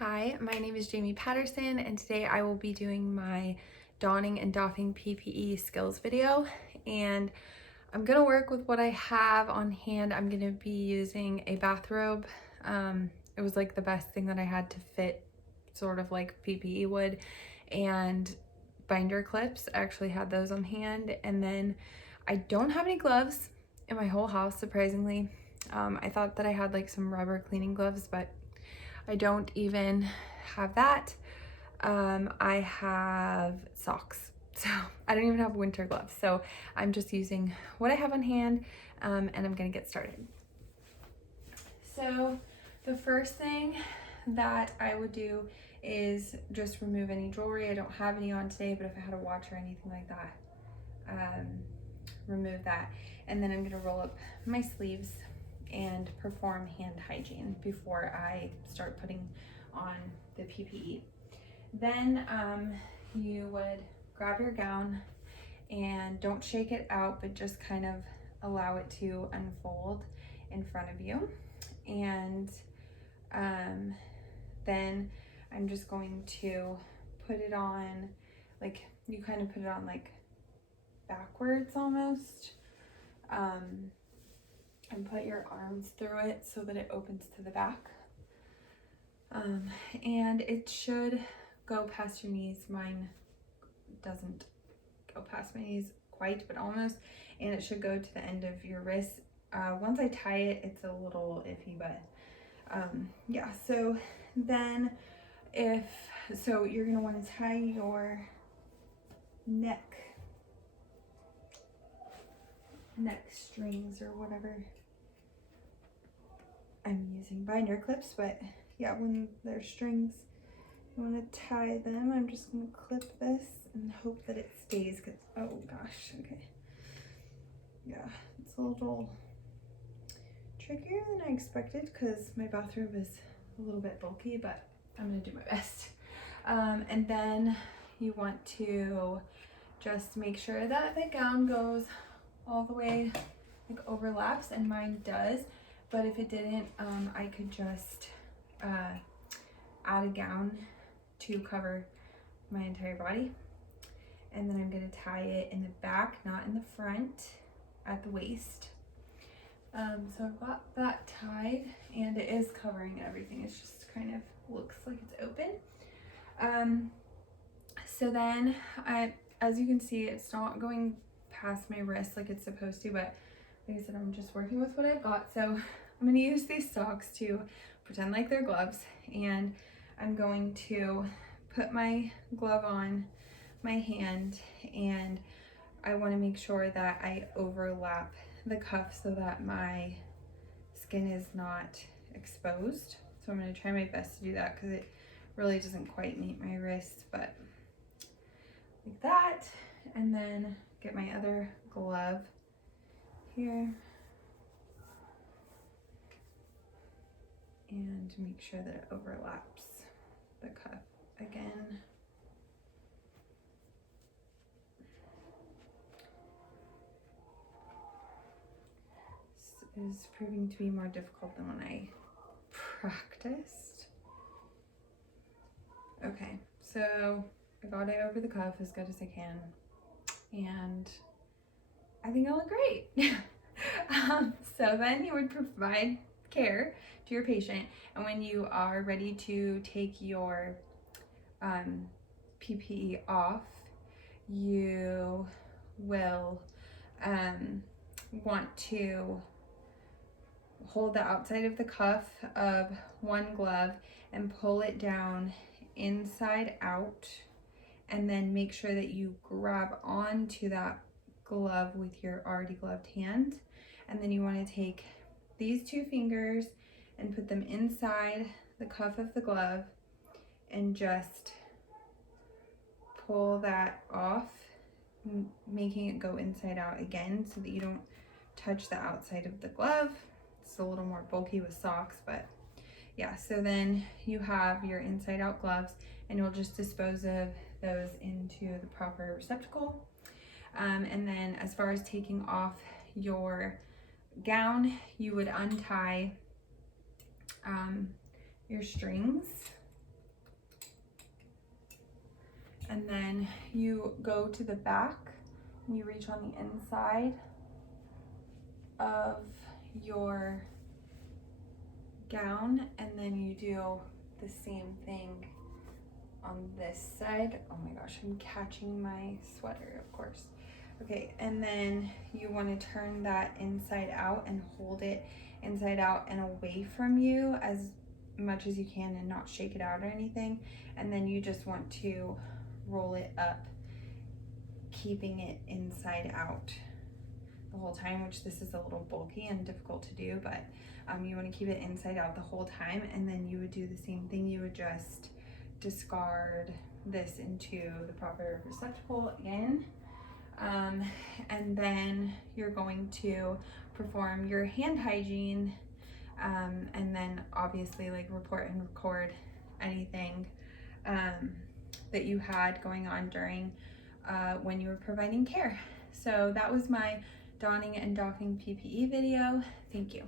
Hi, my name is Jamie Patterson, and today I will be doing my donning and doffing PPE skills video. And I'm gonna work with what I have on hand. I'm gonna be using a bathrobe. It was like the best thing that I had to fit, sort of like PPE would, and binder clips. I actually had those on hand. And then I don't have any gloves in my whole house, surprisingly. I thought that I had like some rubber cleaning gloves, but I don't even have that. I have socks, so I don't even have winter gloves. So I'm just using what I have on hand, and I'm gonna get started. So the first thing that I would do is just remove any jewelry. I don't have any on today, but if I had a watch or anything like that, remove that. And then I'm gonna roll up my sleeves and perform hand hygiene before I start putting on the PPE. Then you would grab your gown and don't shake it out, but just kind of allow it to unfold in front of you. And then I'm just going to put it on, like, you kind of put it on like backwards almost. And put your arms through it so that it opens to the back. And it should go past your knees. Mine doesn't go past my knees quite, but almost. And it should go to the end of your wrist. Once I tie it, it's a little iffy, but yeah. So then you're gonna want to tie your neck strings or whatever. I'm using binder clips, but yeah, when there's strings, you want to tie them. I'm just going to clip this and hope that it stays. Cause, oh gosh, okay. Yeah, it's a little trickier than I expected because my bathrobe is a little bit bulky, but I'm going to do my best. And then you want to just make sure that the gown goes all the way, like overlaps, and mine does. But if it didn't, I could just add a gown to cover my entire body. And then I'm gonna tie it in the back, not in the front, at the waist. So I've got that tied, and it is covering everything. It's just kind of looks like it's open. So then, as you can see, it's not going past my wrist like it's supposed to, but like I said, I'm just working with what I've got. So I'm going to use these socks to pretend like they're gloves, and I'm going to put my glove on my hand, and I want to make sure that I overlap the cuff so that my skin is not exposed. So I'm going to try my best to do that because it really doesn't quite meet my wrist, but like that. And then get my other glove here and make sure that it overlaps the cuff again. This is proving to be more difficult than when I practiced. Okay, so I got it over the cuff as good as I can, and I think I look great. So then you would provide care to your patient, and when you are ready to take your PPE off, you will want to hold the outside of the cuff of one glove and pull it down inside out, and then make sure that you grab onto that glove with your already gloved hand. And then you want to take these two fingers and put them inside the cuff of the glove and just pull that off, making it go inside out again so that you don't touch the outside of the glove. It's a little more bulky with socks, but yeah. So then you have your inside out gloves, and you'll just dispose of those into the proper receptacle. And then as far as taking off your gown, you would untie your strings and then you go to the back and you reach on the inside of your gown, and then you do the same thing on this side. Oh my gosh, I'm catching my sweater, of course. Okay, and then you want to turn that inside out and hold it inside out and away from you as much as you can and not shake it out or anything. And then you just want to roll it up, keeping it inside out the whole time, which this is a little bulky and difficult to do, but you want to keep it inside out the whole time. And then you would do the same thing. You would just discard this into the proper receptacle again. And then you're going to perform your hand hygiene, and then obviously like report and record anything that you had going on during when you were providing care. So that was my donning and doffing PPE video. Thank you.